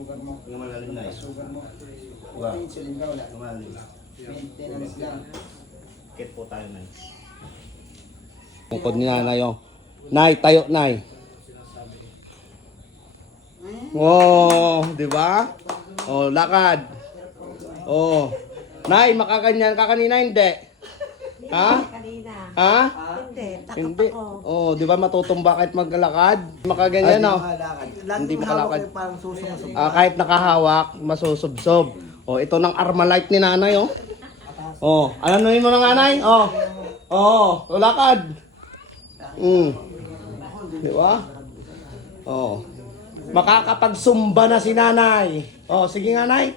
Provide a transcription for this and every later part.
sugar mo. Yung malalim na Sugar mo. Wow. Insulin ka wala. Malalim. Maintenance lang. Kit po tayo na. Tungkod ni nanay oh. Nay, tayo nay. Oh, di ba? Oh, lakad. Oh. Nay, makaganyan ka kanina hindi? Ha? Kanina. Ha? Hindi, takot Hindi. ako. Oh, di ba matutumba kahit maglalakad? Makaganyan oh. Hindi makalakad. Parang susong-susong. Kahit nakahawak, masusubsob. Oh, ito ng Armalite ni nanay oh. Oh, ano mo na nanay? Oh. Oh, lakad. Di ba? Oh. Makakapagsumba na si nanay. Oh, sige nga nay.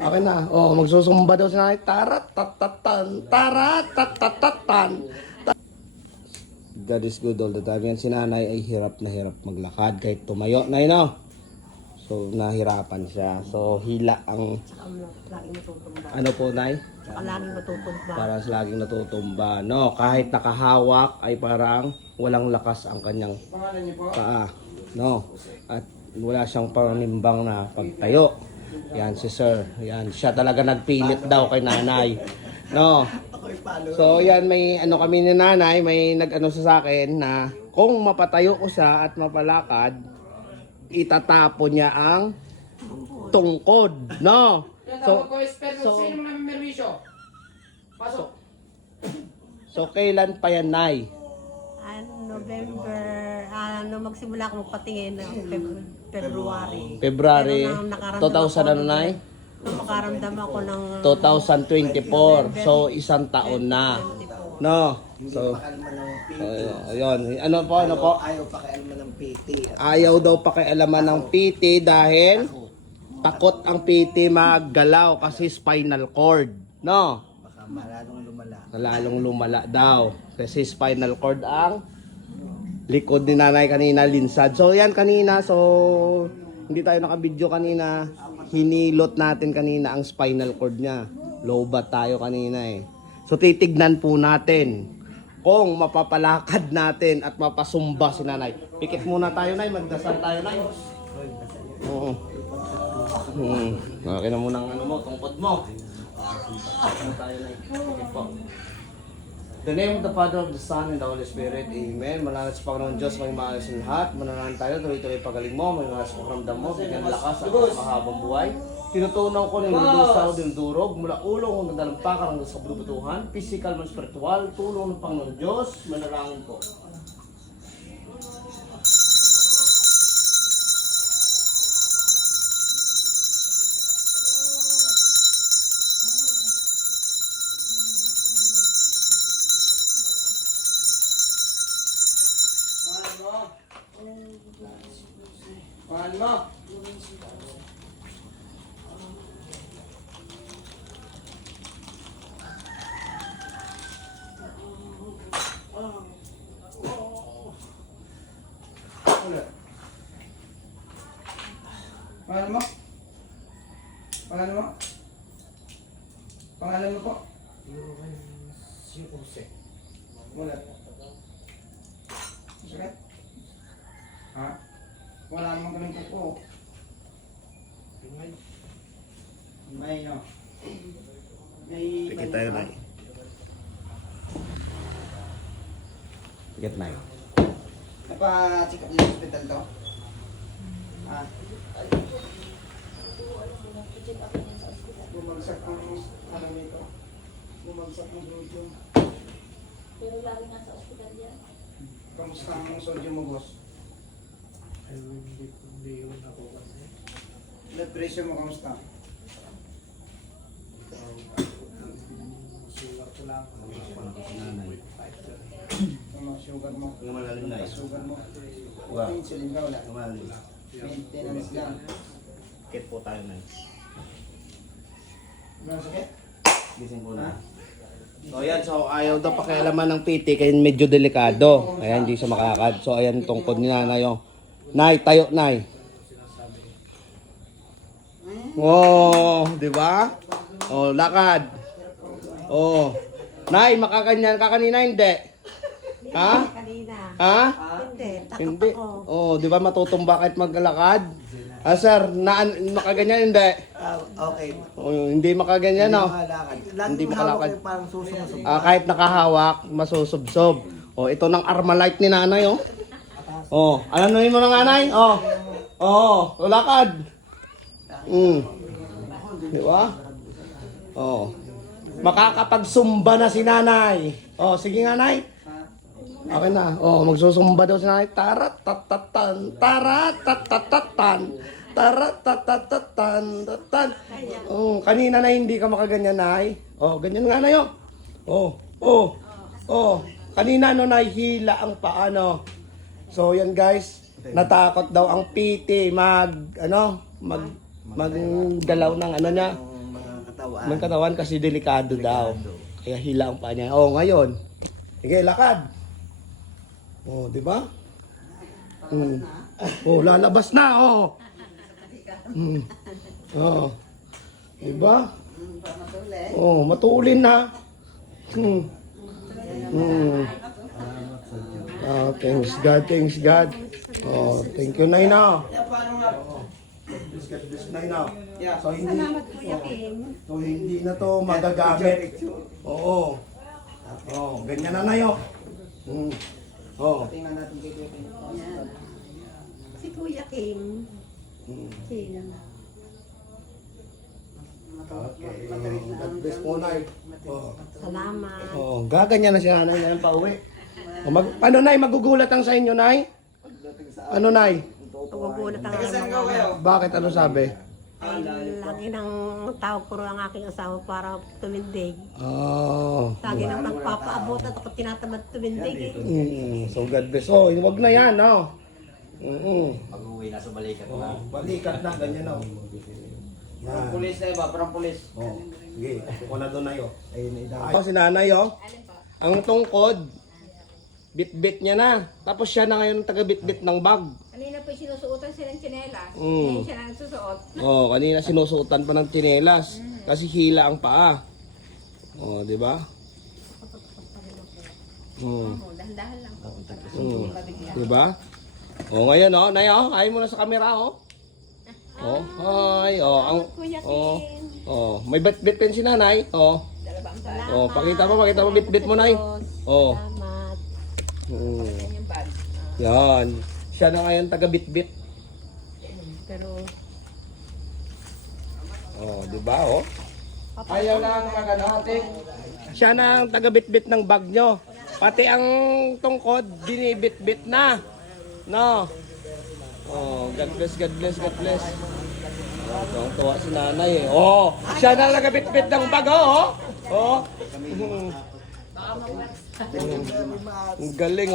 Okay na. Oh, magsusumba daw si nanay. Tarat-tatatan. Tarat-tatatan. God is good all the time. Yan si nanay ay hirap na hirap maglakad kahit tumayo na yun, no? So, nahirapan siya. So, hila ang... Saka laging natutumba. Ano po, nay? Saka laging natutumba. Parang laging natutumba. No, kahit nakahawak ay parang walang lakas ang kanyang Pangalan niyo po? paa. No, at wala siyang pangimbang na pagtayo. Yan si sir. Yan, siya talaga nagpilit daw kay nanay. No. So yan, may ano kami ni nanay, may nag-ano sa akin na kung mapatayo ko siya at mapalakad, itatapon niya ang tungkod. No. So kailan pa yan, nay? November, magsimula ako magpatingin ng February. February Pero nang nakaramdam 2000 ano, nay? Nung makaramdam ako ng 2024. So, isang taon na. No? So, ayun. Ano po? Ayaw pakialaman ng PT. Ayaw daw pakialaman ng PT dahil takot ang PT maggalaw kasi spinal cord. No? Baka malalong lumala. Lalong lumala daw. Kasi spinal cord ang likod ni nanay kanina, linsad. So, yan kanina. So, hindi tayo nakabidyo kanina. Hinilot natin kanina ang spinal cord niya. Lobat tayo kanina eh. So titignan po natin kung mapapalakad natin at mapasumba si nanay. Pikit muna tayo, nay. Magdasal tayo, nay. Oo. Okay na muna ang ano mo, tungkod mo. Ano tayo, nay? Pikit po. In the name of the Father, of the Son, and the Holy Spirit. Amen. Manalas sa Panginoon Diyos, may maalas ng lahat. Mananahan tayo, tuloy-tuloy pagaling mo, may maalas sa pakiramdam mo, bigyan ng lakas at makahabang buhay. Tinutunaw ko ng lusaw, dinudurog, mula ulong kung nagdalampakan hanggang sa bulubutuhan, physical man spiritual, tulong ng Panginoon Diyos, manalangin ko. Pangalan mo? Pangalan mo? Pangalan mo? Pangalan mo po? Wala. Sakit? Ha? Wala namang ganun po. May no. May Pikit tayo, nay. Pikit, nay. Napa-check up ng hospital to? Ha? Bumagsak ang ano nito. Bumagsak ang sodium. Pero lagi nasa ospital yan. Kamusta ang sodium mo, boss? Hindi yun ako kasi. Blood pressure mo, kamusta? Sugar ko lang. Ano, sugar mo? Yung malalim na Sugar mo. Wow. Insulin ka wala. Malalim. Maintenance lang. Kit po tayo na. Masakit? Gising po na. So ayan, so ayaw daw pakialaman ng PT kaya medyo delikado. Ayan, hindi siya makalakad. So ayan, tungkod ni nanay oh. Nay, tayo, nay. Oh, di ba? Oh, lakad. Oh. Nay, makaganyan ka kanina hindi? Ha? Kanina. Ha? Hindi, takot Hindi. ako. Oh, di ba matutumba kahit maglalakad? Ah, sir, makaganyan hindi? Okay. Hindi makaganyan, no? Lagi Hindi kong makalakad. hawak yung parang susunod. Kahit nakahawak, masusubsob. Ito ng Armalite ni nanay, ano mo ng nanay? Lakad. Di ba? Makakapagsumba na si nanay. Sige nga, nay. Okay na. Magsusumba daw si nanay. Tarat-tatatan. Tarat-tatatan. Tarat-tatatan. Kanina na hindi ka makaganyan, nay. Ganyan nga, nay, Kanina nahihila ang paano. So yan guys, natakot daw ang PT maggalaw ng niya, Mga katawan. ng katawan kasi delikado daw. Kaya hila ang paa niya. Ngayon. Sige, lakad. Di ba? Lalabas na, Di ba? Matulin na. Thanks God, thanks God. Thank you, Nay, na. Nay, na. So, hindi na to magagamit. Ganyan na, Nay, Tingnan natin dito. Si Kuya Kim. Kim. Okay. God bless mo, Nay. Salamat. Gaganyan na si Nanay ngayon pa uwi. Paano, Nay? Magugulat ang sa inyo, Nay? Ano, Nay? Magugulat ang Saan ka kayo? Bakit? Ano sabi? lagi nang tawag ko ang aking asawa para tumindig. Oh. Lagi nang nagpapaabot at ako tinatamad tumindig eh. So God bless. Huwag na yan, no? Pag-uwi na sa balikat na. Balikat na, ganyan, no? Yan. Pulis na iba, parang pulis. Sige, ako na doon na yun. Ako si nanay, ang tungkod, bit-bit niya na. Tapos siya na ngayon ang taga-bit-bit ng bag. Kanina po sinusuotan siya ng tsinelas. Mm. Ngayon siya na nagsusuot. Kanina sinusuotan pa ng tsinelas. Kasi hila ang paa. Di ba? Dahan-dahan lang. Di ba? Ngayon, nay, ayaw mo na sa camera, Hi, Kuya Kim. may bit-bit pen si nanay, Dalawang bag. pakita mo bit-bit mo, nay. Salamat. Yan yung bag. Yan. Siya na ngayon taga-bit-bit. Pero Di ba, Ayaw lang magano, ate. Siya na ang taga-bit-bit ng bag nyo. Pati ang tungkod, dinibit-bit na. No? God bless, God bless, God bless. Tuwa si nanay, siya na ang taga-bit-bit ng bag, Ang galing,